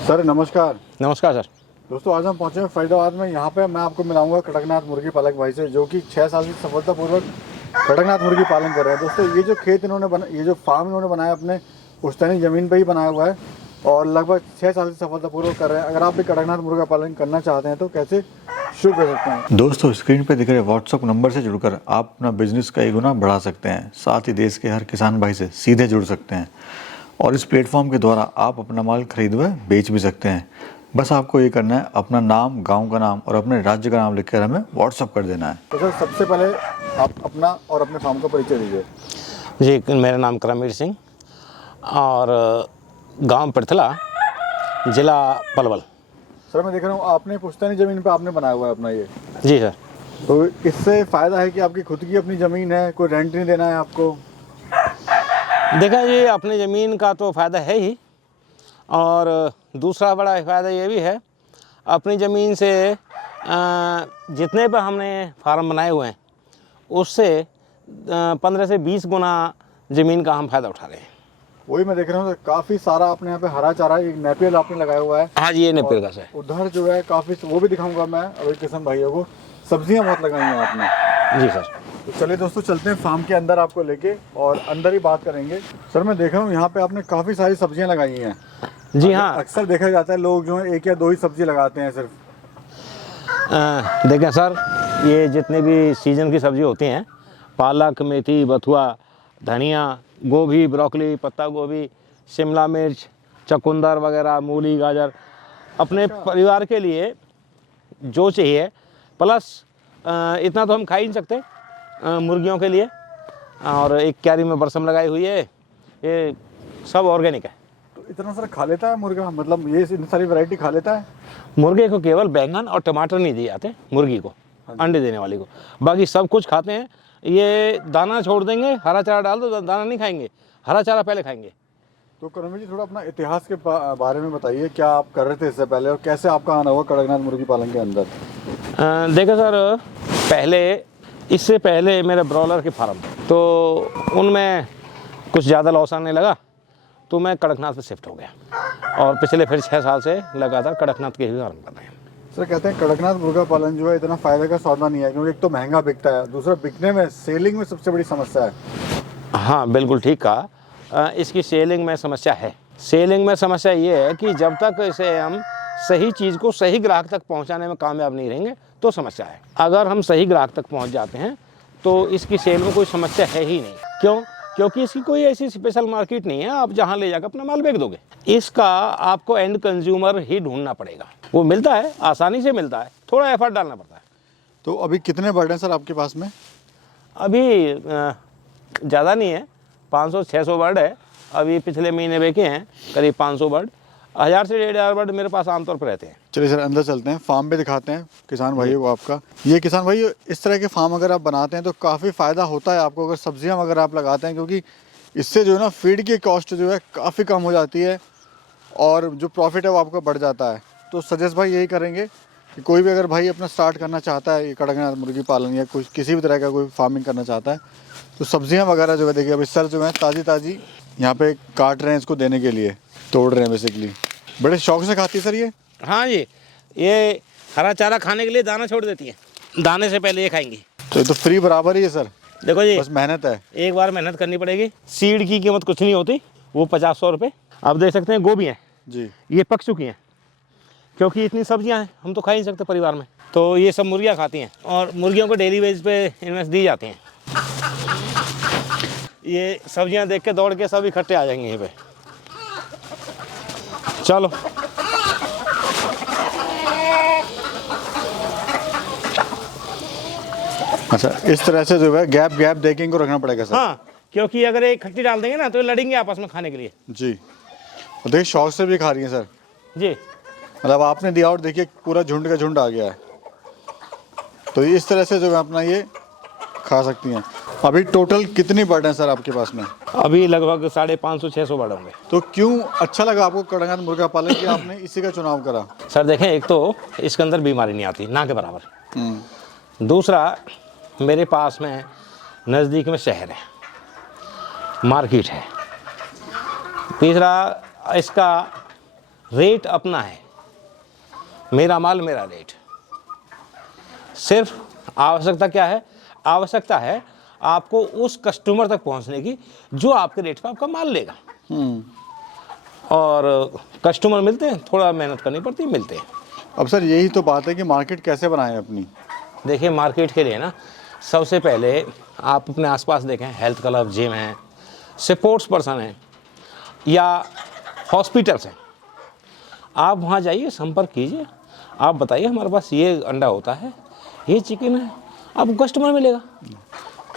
Sir नमस्कार। नमस्कार sir. दोस्तों आज हम पहुंचे हैं फरीदाबाद में। यहाँ पे मैं आपको मिलाऊंगा कड़कनाथ मुर्गी पालक भाई से, जो कि 6 साल से सफलतापूर्वक कड़कनाथ मुर्गी पालन कर रहे हैं। दोस्तों ये जो खेत ये जो फार्म इन्होंने बनाया अपने पुश्तैनी ज़मीन पे ही बनाया हुआ है और लगभग 6 साल से सफलतापूर्वक कर रहे हैं। अगर आप भी कड़कनाथ मुर्गा पालन करना चाहते हैं तो कैसे शुरू कर सकते हैं। दोस्तों स्क्रीन पे दिख रहे व्हाट्सअप नंबर से जुड़कर आप अपना बिजनेस का 1 गुना बढ़ा सकते हैं, साथ ही देश के हर किसान भाई से सीधे जुड़ सकते हैं और इस प्लेटफॉर्म के द्वारा आप अपना माल खरीद व बेच भी सकते हैं। बस आपको ये करना है, अपना नाम, गांव का नाम और अपने राज्य का नाम लिखकर हमें व्हाट्सअप कर देना है। तो सर सबसे पहले आप अपना और अपने फार्म का परिचय दीजिए। जी, मेरा नाम करमवीर सिंह और गांव पृथला, जिला पलवल। सर मैं देख रहा हूँ आपने पुश्तैनी ज़मीन पे आपने बनाया हुआ है अपना ये। जी सर। तो इससे फ़ायदा है कि आपकी खुद की अपनी ज़मीन है, कोई रेंट नहीं देना है आपको। देखा जी, अपनी ज़मीन का तो फ़ायदा है ही और दूसरा बड़ा फ़ायदा ये भी है, अपनी ज़मीन से जितने पर हमने फार्म बनाए हुए हैं उससे 15 से 20 गुना ज़मीन का हम फ़ायदा उठा रहे हैं। वही मैं देख रहा हूँ काफ़ी सारा आपने यहाँ पे हरा चारा, एक नेपियर आपने लगाया हुआ है। हाँ जी, ये नेपियर घास है। उधर जो है काफ़ी, वो भी दिखाऊंगा मैं अभी किसान भाइयों को। सब्जियाँ बहुत लगाई हैं आपने। जी सर। तो चलिए दोस्तों चलते हैं फार्म के अंदर आपको लेके और अंदर ही बात करेंगे। सर मैं देख रहा हूँ यहाँ पे आपने काफ़ी सारी सब्जियाँ लगाई हैं। जी हाँ। अक्सर देखा जाता है लोग जो है 1 या 2 ही सब्जी लगाते हैं सिर्फ। देखें सर, ये जितने भी सीज़न की सब्ज़ी होती हैं, पालक, मेथी, बथुआ, धनिया, गोभी, ब्रोकली, पत्ता गोभी, शिमला मिर्च, चुकंदर वगैरह, मूली, गाजर, अपने परिवार के लिए जो चाहिए, प्लस इतना तो हम खा ही नहीं सकते, मुर्गियों के लिए। और एक क्यारी में बरसम लगाई हुई है, ये सब ऑर्गेनिक है। तो इतना सारा खा लेता है मुर्गा, मतलब ये इतनी सारी वैरायटी खा लेता है? मुर्गे को केवल बैंगन और टमाटर नहीं दिए जाते, मुर्गी को, अंडे देने वाली को, बाकी सब कुछ खाते हैं। ये दाना छोड़ देंगे, हरा चारा डाल दो, दाना नहीं खाएंगे, हरा चारा पहले खाएंगे। तो करमवीर जी थोड़ा अपना इतिहास के बारे में बताइए, क्या आप कर रहे थे इससे पहले और कैसे आपका आना हुआ कड़कनाथ मुर्गी पालन के अंदर? देखो सर, इससे पहले मेरा ब्रॉयलर के फार्म, तो उनमें कुछ ज़्यादा लॉस आने लगा तो मैं कड़कनाथ पे शिफ्ट हो गया और पिछले फिर 6 साल से लगातार कड़कनाथ के ही फार्म कर रहे हैं। सर कहते हैं कड़कनाथ मुर्गा पालन जो है इतना फ़ायदा का सौदा नहीं है, क्योंकि एक तो महंगा बिकता है, दूसरा बिकने में, सेलिंग में सबसे बड़ी समस्या है। हाँ बिल्कुल ठीक कहा, इसकी सेलिंग में समस्या है। सेलिंग में समस्या ये है कि जब तक इसे हम सही चीज़ को सही ग्राहक तक पहुंचाने में कामयाब नहीं रहेंगे तो समस्या है। अगर हम सही ग्राहक तक पहुंच जाते हैं तो इसकी सेल में कोई समस्या है ही नहीं। क्यों? क्योंकि इसकी कोई ऐसी स्पेशल मार्केट नहीं है, आप जहां ले जाकर अपना माल बेच दोगे। इसका आपको एंड कंज्यूमर ही ढूंढना पड़ेगा। वो मिलता है, आसानी से मिलता है, थोड़ा एफर्ट डालना पड़ता है। तो अभी कितने बर्ड हैं सर आपके पास में? अभी ज़्यादा नहीं है, 500-600 बर्ड है। अभी पिछले महीने बेचे हैं करीब 500 बर्ड। 1000 से 1500 बर्ड मेरे पास आमतौर पर रहते हैं। चलिए सर अंदर चलते हैं, फार्म पे दिखाते हैं किसान भाइयों को आपका। ये किसान भाई, इस तरह के फार्म अगर आप बनाते हैं तो काफ़ी फ़ायदा होता है आपको, अगर सब्जियां अगर आप लगाते हैं, क्योंकि इससे जो है ना फीड की कॉस्ट जो है काफ़ी कम हो जाती है और जो प्रॉफिट है वो आपका बढ़ जाता है। तो सजेस्ट भाई यही करेंगे कि कोई भी अगर भाई अपना स्टार्ट करना चाहता है ये कड़कनाथ मुर्गी पालन या कुछ किसी भी तरह का कोई फार्मिंग करना चाहता है, तो सब्जियाँ वगैरह जो है देखिए अभी सर जो है ताज़ी यहाँ पे काट रहे हैं इसको देने के लिए, तोड़ रहे हैं बेसिकली। बड़े शौक से खाती है सर ये? हाँ जी, ये हरा चारा खाने के लिए दाना छोड़ देती है, दाने से पहले ये खाएंगी। तो ये तो फ्री बराबर ही है सर। देखो जी, बस मेहनत है, एक बार मेहनत करनी पड़ेगी। सीड की कीमत कुछ नहीं होती, वो 50-100 रुपये। आप देख सकते हैं गोभी हैं जी, ये पक चुकी हैं, क्योंकि इतनी सब्जियां हैं हम तो खा ही नहीं सकते परिवार में, तो ये सब मुर्गियाँ खाती हैं और मुर्गियों को डेली बेस पे इन्वेस्ट दी जाती हैं। ये सब्जियां देख के दौड़ के सब इकट्ठे आ जाएंगे यहीं पे। चलो अच्छा, इस तरह से जो है गैप देके इनको रखना पड़ेगा सर। हाँ, क्योंकि अगर एक खट्टी डाल देंगे ना तो लड़ेंगे आपस में खाने के लिए। जी, और देखिए शौक से भी खा रही हैं सर जी। मतलब आपने दिया और देखिए पूरा झुंड का झुंड आ गया है, तो इस तरह से जो है अपना ये खा सकती हैं। अभी टोटल कितनी बर्ड हैं सर आपके पास में? अभी लगभग 550-600 बर्ड होंगे। तो क्यों अच्छा लगा आपको कड़कनाथ मुर्गा पालन कि आपने इसी का चुनाव करा? सर देखें, एक तो इसके अंदर बीमारी नहीं आती ना के बराबर, दूसरा मेरे पास में नज़दीक में शहर है, मार्केट है, तीसरा इसका रेट अपना है, मेरा माल मेरा रेट। सिर्फ आवश्यकता क्या है? आवश्यकता है आपको उस कस्टमर तक पहुंचने की जो आपके रेट पे आपका माल लेगा। और कस्टमर मिलते हैं, थोड़ा मेहनत करनी पड़ती है, मिलते हैं। अब सर यही तो बात है कि मार्केट कैसे बनाएं अपनी। देखिए, मार्केट के लिए ना सबसे पहले आप अपने आसपास देखें, हेल्थ क्लब, जिम हैं, स्पोर्ट्स पर्सन हैं या हॉस्पिटल्स हैं, आप वहाँ जाइए, संपर्क कीजिए, आप बताइए हमारे पास ये अंडा होता है, ये चिकन है, आपको कस्टमर मिलेगा।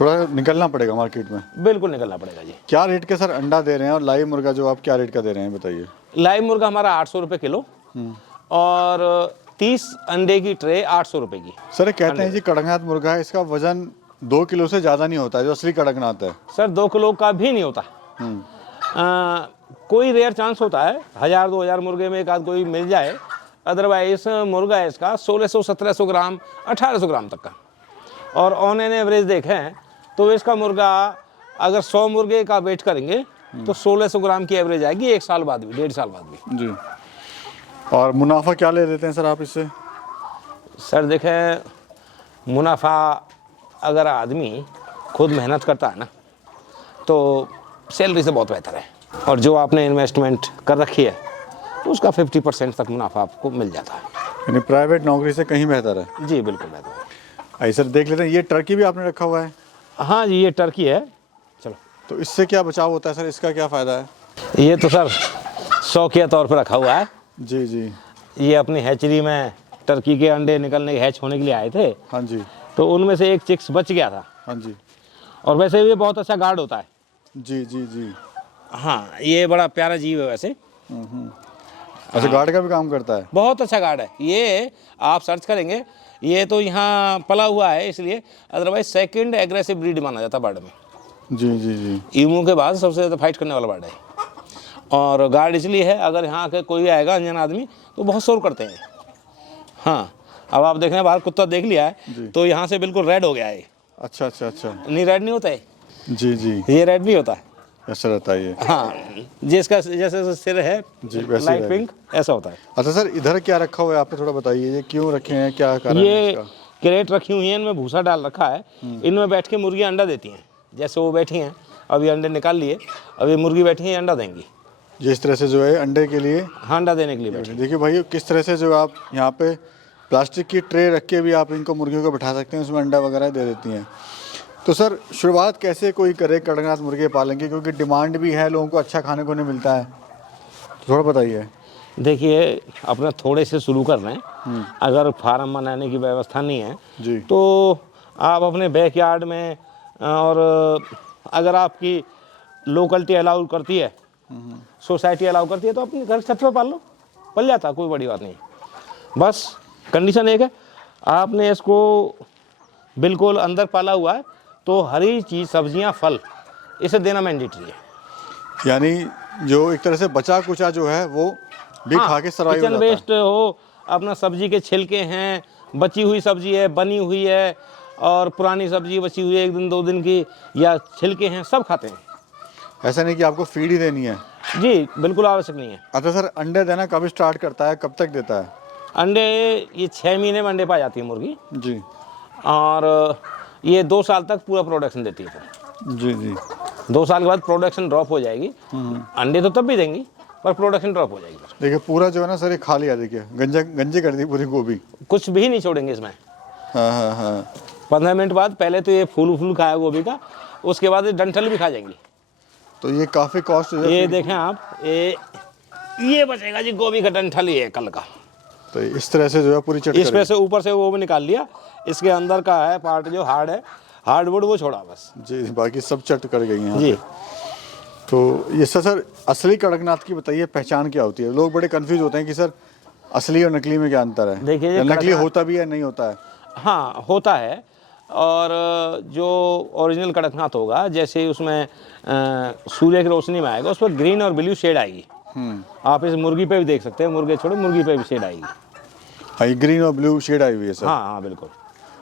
थोड़ा निकलना पड़ेगा मार्केट में। बिल्कुल निकलना पड़ेगा जी। क्या रेट के सर अंडा दे रहे हैं और लाइव मुर्गा जो आप क्या रेट का दे रहे हैं बताइए। लाइव मुर्गा हमारा 800 रुपये किलो और 30 अंडे की ट्रे 800 रुपये की। सर ये कहते हैं जी कड़कनाथ मुर्गा है, इसका वजन 2 किलो से ज़्यादा नहीं होता है जो असली कड़कनाथ है। सर 2 किलो का भी नहीं होता। कोई रेयर चांस होता है, 1000-2000 मुर्गे में एक आध कोई मिल जाए, अदरवाइज मुर्गा है इसका 1600-1700 ग्राम 1800 ग्राम तक का। और ऑन एन एवरेज देखें तो इसका मुर्गा अगर 100 मुर्गे का वेट करेंगे तो 1600 ग्राम की एवरेज आएगी 1 साल बाद भी, 1.5 साल बाद भी जी। और मुनाफा क्या ले लेते हैं सर आप इससे? सर देखें, मुनाफा अगर आदमी खुद मेहनत करता है ना तो सैलरी से बहुत बेहतर है, और जो आपने इन्वेस्टमेंट कर रखी है उसका 50% तक मुनाफा आपको मिल जाता है। यानी प्राइवेट नौकरी से कहीं बेहतर है। जी बिल्कुल बेहतर है। आइए सर देख लेते हैं, ये टर्की भी आपने रखा हुआ है। हाँ जी, ये टर्की है। चलो, तो इससे क्या बचाव होता है सर, इसका क्या फ़ायदा है? ये तो सर शौकिया तौर पर रखा हुआ है। जी जी। ये अपनी हैचरी में टर्की के अंडे निकलने के हैच होने के लिए आए थे, हाँ जी। तो उनमें से एक चिक्स बच गया था। हाँ जी। और वैसे ये बहुत अच्छा गार्ड होता है। जी जी जी। हाँ, ये बड़ा प्यारा जीव है वैसे। अच्छा, गार्ड का भी काम करता है। बहुत अच्छा गार्ड है ये, आप सर्च करेंगे, ये तो यहाँ पला हुआ है इसलिए, अदरवाइज सेकंड एग्रेसिव ब्रीड माना जाता है बर्ड में। जी जी जी। ईमू के बाद सबसे ज़्यादा फाइट करने वाला बर्ड है। और गार्ड इसलिए है, अगर यहाँ के कोई आएगा अनजान आदमी तो बहुत शोर करते हैं। हाँ, अब आप देख रहे हैं बाहर कुत्ता देख लिया है तो यहाँ से बिल्कुल रेड हो गया है। अच्छा अच्छा अच्छा। नहीं, रेड नहीं होता है। जी जी। ये रेड नहीं होता है। ऐसा रहता है ये। हाँ, जिसका जैसे सिर है जी, वैसे लाइट रहेगा। पिंक, ऐसा होता है। अच्छा सर, इधर क्या रखा हुआ है आपने थोड़ा बताइए, ये क्यों रखे हैं, क्या कारण है ये इसका? क्रेट रखी हुई है, इनमें भूसा डाल रखा है, इनमें बैठ के मुर्गी अंडा देती हैं। जैसे वो बैठी हैं, अभी अंडे निकाल लिए, अभी मुर्गी बैठी है अंडा देंगी। जिस तरह से जो है अंडे के लिए हाँ, अंडा देने के लिए बैठी। देखिए भाई किस तरह से जो आप यहाँ पे प्लास्टिक की ट्रे रख के भी आप इनको मुर्गियों को बैठा सकते हैं, उसमें अंडा वगैरह दे देती हैं। तो सर शुरुआत कैसे कोई करे कड़कनाथ मुर्गे पालन की, क्योंकि डिमांड भी है, लोगों को अच्छा खाने को नहीं मिलता है, तो थोड़ा बताइए। देखिए, अपना थोड़े से शुरू कर रहे हैं। अगर फार्म बनाने की व्यवस्था नहीं है जी। तो आप अपने बैकयार्ड में, और अगर आपकी लोकलिटी अलाउ करती है, सोसाइटी अलाउ करती है, तो अपने घर छत पर पाल लो, पल जाता, कोई बड़ी बात नहीं। बस कंडीशन एक है, आपने इसको बिल्कुल अंदर पाला हुआ है तो हरी चीज़, सब्जियां, फल, इसे देना मैंडेटरी है। यानी जो एक तरह से बचा कुचा जो है वो भी खा के सर्वाइव किचन हो जाता वेस्ट हो, अपना सब्जी के छिलके हैं, बची हुई सब्जी है, बनी हुई है, और पुरानी सब्जी बची हुई है 1 दिन 2 दिन की, या छिलके हैं, सब खाते हैं। है। ऐसा नहीं कि आपको फीड ही देनी है। जी बिल्कुल आवश्यक नहीं है। अच्छा सर, अंडे देना कब स्टार्ट करता है, कब तक देता है? अंडे ये 6 महीने में अंडे पा जाती है मुर्गी, जी और ये 2 साल तक पूरा प्रोडक्शन देती है। फिर जी जी। 2 साल के बाद प्रोडक्शन ड्रॉप हो जाएगी। अंडे तो तब भी देंगी पर प्रोडक्शन ड्रॉप हो जाएगी। देखिए पूरा जो है ना सर, ये खा लिया, देखिए गंजे कर दी पूरी गोभी। कुछ भी नहीं छोड़ेंगे इसमें। हाँ हाँ हाँ। 15 मिनट बाद पहले तो ये फूल खाया गोभी का, उसके बाद ये डंठल भी खा जाएंगी। तो ये काफ़ी कॉस्ट हो ये देखें आप, ये बचेगा जी गोभी का डंठल, ये कल का। तो इस तरह से जो है पूरी चट इसमें से ऊपर से वो भी निकाल लिया, इसके अंदर का है पार्ट जो हार्ड है, हार्डवुड वो छोड़ा बस। जी, बाकी सब चट कर गई हैं जी। तो ये सर असली कड़कनाथ की बताइए पहचान क्या होती है? लोग बड़े कंफ्यूज होते हैं कि सर असली और नकली में क्या अंतर है। देखिए, या नकली होता भी है नहीं होता है? हाँ होता है, और जो ओरिजिनल कड़कनाथ होगा, जैसे उसमें सूर्य की रोशनी में आएगा, उस पर ग्रीन और ब्लू शेड आएगी। आप इस मुर्गी पे भी देख सकते हैं, मुर्गे छोड़ो, मुर्गी पे भी शेड आएगी। हाँ, ये ग्रीन और ब्लू शेड आई हुई है सर। हाँ हाँ बिल्कुल।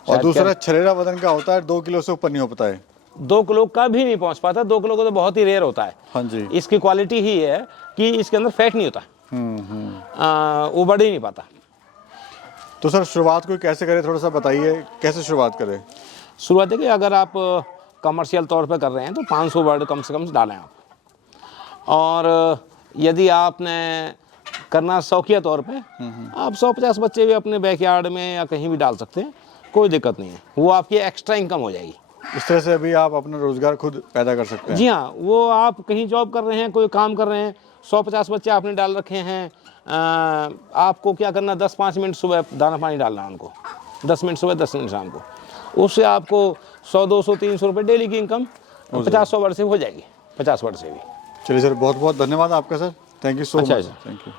और दूसरा छरेरा वजन का होता है, 2 किलो से ऊपर नहीं हो पाता है। 2 किलो का भी नहीं पहुंच पाता, 2 किलो का तो बहुत ही रेयर होता है। हाँ जी। इसकी क्वालिटी ही है कि इसके अंदर फैट नहीं होता। वो बढ़ ही नहीं पाता। तो सर शुरुआत कोई कैसे करे, थोड़ा सा बताइए, कैसे शुरुआत करें? शुरुआत देखिए, अगर आप कमर्शियल तौर पे कर रहे हैं तो 500 वर्ड कम से कम डालें आप। और यदि आपने करना शौकिया तौर पे, आप 150 बच्चे भी अपने बैकयार्ड में या कहीं भी डाल सकते हैं, कोई दिक्कत नहीं है। वो आपकी एक्स्ट्रा इनकम हो जाएगी। इस तरह से अभी आप अपना रोजगार खुद पैदा कर सकते हैं। जी हाँ, वो आप कहीं जॉब कर रहे हैं, कोई काम कर रहे हैं, 150 बच्चे आपने डाल रखे हैं, आपको क्या करना, 10-5 मिनट सुबह दाना पानी डालना उनको, 10 मिनट सुबह 10 मिनट शाम को, उससे आपको 100, 200, 300 रुपये डेली की इनकम 50-100 वर्ड से हो जाएगी, 50 वर्ड से भी। चलिए सर, बहुत बहुत धन्यवाद आपका सर, थैंक यू सो अच्छा मच, सर। Thank you.